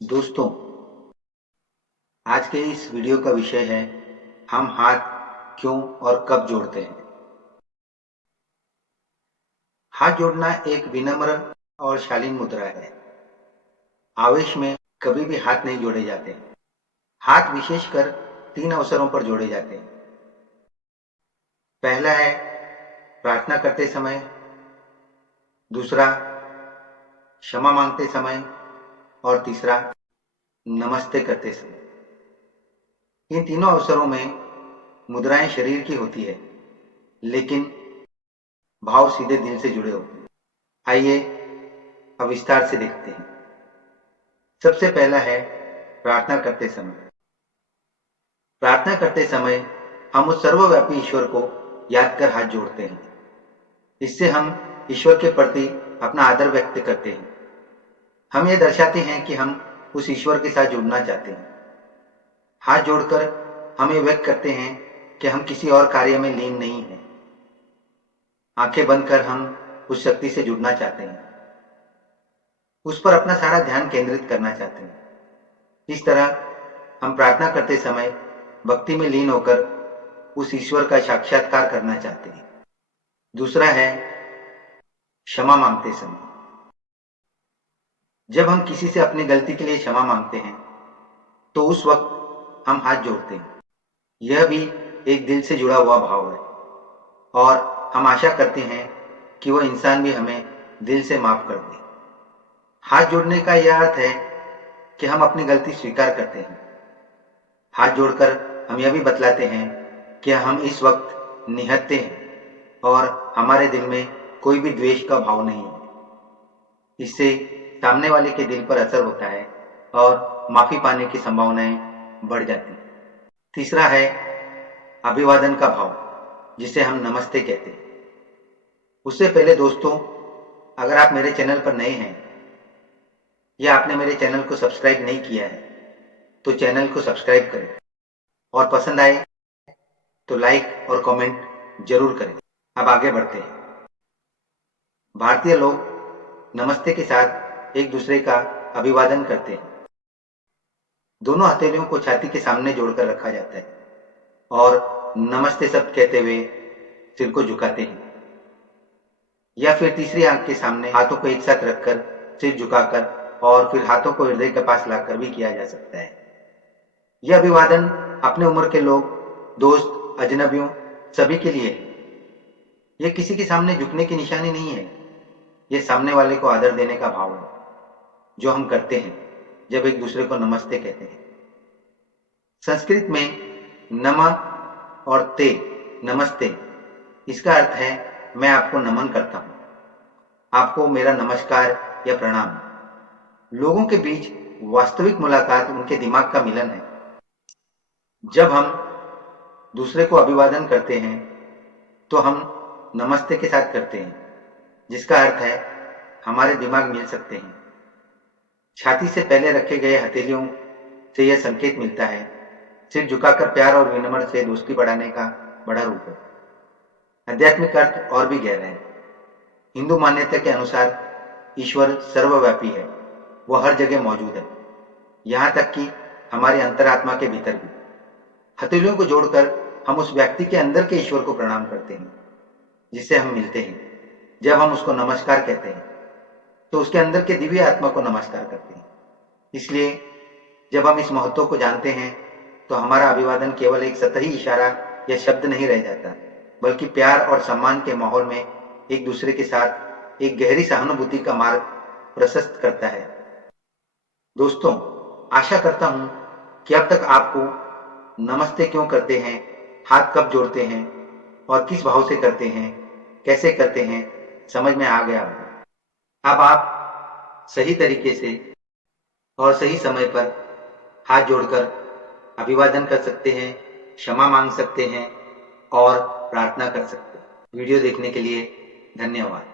दोस्तों, आज के इस वीडियो का विषय है हम हाथ क्यों और कब जोड़ते हैं। हाथ जोड़ना एक विनम्र और शालीन मुद्रा है। आवेश में कभी भी हाथ नहीं जोड़े जाते। हाथ विशेषकर 3 अवसरों पर जोड़े जाते हैं। पहला है प्रार्थना करते समय, दूसरा क्षमा मांगते समय और तीसरा नमस्ते करते समय। इन तीनों अवसरों में मुद्राएं शरीर की होती है, लेकिन भाव सीधे दिल से जुड़े होते हैं। आइए अब विस्तार से देखते हैं। सबसे पहला है प्रार्थना करते समय। प्रार्थना करते समय हम उस सर्वव्यापी ईश्वर को याद कर हाथ जोड़ते हैं। इससे हम ईश्वर के प्रति अपना आदर व्यक्त करते हैं। हम ये दर्शाते हैं कि हम उस ईश्वर के साथ जुड़ना चाहते हैं। हाथ जोड़कर हम ये व्यक्त करते हैं कि हम किसी और कार्य में लीन नहीं हैं। आंखें बंद कर हम उस शक्ति से जुड़ना चाहते हैं, उस पर अपना सारा ध्यान केंद्रित करना चाहते हैं। इस तरह हम प्रार्थना करते समय भक्ति में लीन होकर उस ईश्वर का साक्षात्कार करना चाहते हैं। दूसरा है क्षमा मांगते समय। जब हम किसी से अपनी गलती के लिए क्षमा मांगते हैं तो उस वक्त हम हाथ जोड़ते हैं। यह भी एक दिल से जुड़ा हुआ भाव है और हम आशा करते हैं कि वह इंसान भी हमें दिल से माफ कर दे। हाथ जोड़ने का यह अर्थ है कि हम अपनी गलती स्वीकार करते हैं। हाथ जोड़कर हम यह भी बतलाते हैं कि हम इस वक्त निहत्थे हैं और हमारे दिल में कोई भी द्वेष का भाव नहीं है। इससे सामने वाले के दिल पर असर होता है और माफी पाने की संभावनाएं बढ़ जाती हैं। तीसरा है अभिवादन का भाव, जिसे हम नमस्ते कहते हैं। उससे पहले दोस्तों, अगर आप मेरे चैनल पर नए हैं या आपने मेरे चैनल को सब्सक्राइब नहीं किया है तो चैनल को सब्सक्राइब करें और पसंद आए तो लाइक और कमेंट जरूर करें। अब आगे बढ़ते हैं। भारतीय लोग नमस्ते के साथ एक दूसरे का अभिवादन करते हैं। दोनों हथेलियों को छाती के सामने जोड़कर रखा जाता है और नमस्ते शब्द कहते हुए सिर को झुकाते हैं, या फिर तीसरी आंख के सामने हाथों को एक साथ रखकर सिर झुकाकर और फिर हाथों को हृदय के पास लाकर भी किया जा सकता है। यह अभिवादन अपने उम्र के लोग, दोस्त, अजनबियों सभी के लिए है। यह किसी के सामने झुकने की निशानी नहीं है। यह सामने वाले को आदर देने का भाव है जो हम करते हैं जब एक दूसरे को नमस्ते कहते हैं। संस्कृत में नमः और ते, नमस्ते, इसका अर्थ है मैं आपको नमन करता हूं, आपको मेरा नमस्कार या प्रणाम। लोगों के बीच वास्तविक मुलाकात उनके दिमाग का मिलन है। जब हम दूसरे को अभिवादन करते हैं तो हम नमस्ते के साथ करते हैं, जिसका अर्थ है हमारे दिमाग मिल सकते हैं। छाती से पहले रखे गए हथेलियों से यह संकेत मिलता है। सिर झुकाकर प्यार और विनम्र से दोस्ती बढ़ाने का बड़ा रूप है। आध्यात्मिक अर्थ और भी गहरा है। हिंदू मान्यता के अनुसार ईश्वर सर्वव्यापी है। वह हर जगह मौजूद है, यहां तक कि हमारे अंतरात्मा के भीतर भी। हथेलियों को जोड़कर हम उस व्यक्ति के अंदर के ईश्वर को प्रणाम करते हैं जिससे हम मिलते हैं। जब हम उसको नमस्कार कहते हैं तो उसके अंदर के दिव्य आत्मा को नमस्कार करते हैं। इसलिए जब हम इस महत्व को जानते हैं तो हमारा अभिवादन केवल एक सतही इशारा या शब्द नहीं रह जाता, बल्कि प्यार और सम्मान के माहौल में एक दूसरे के साथ एक गहरी सहानुभूति का मार्ग प्रशस्त करता है। दोस्तों, आशा करता हूं कि अब तक आपको नमस्ते क्यों करते हैं, हाथ कब जोड़ते हैं और किस भाव से करते हैं, कैसे करते हैं, समझ में आ गया होगा। अब आप सही तरीके से और सही समय पर हाथ जोड़कर अभिवादन कर सकते हैं, क्षमा मांग सकते हैं और प्रार्थना कर सकते हैं। वीडियो देखने के लिए धन्यवाद।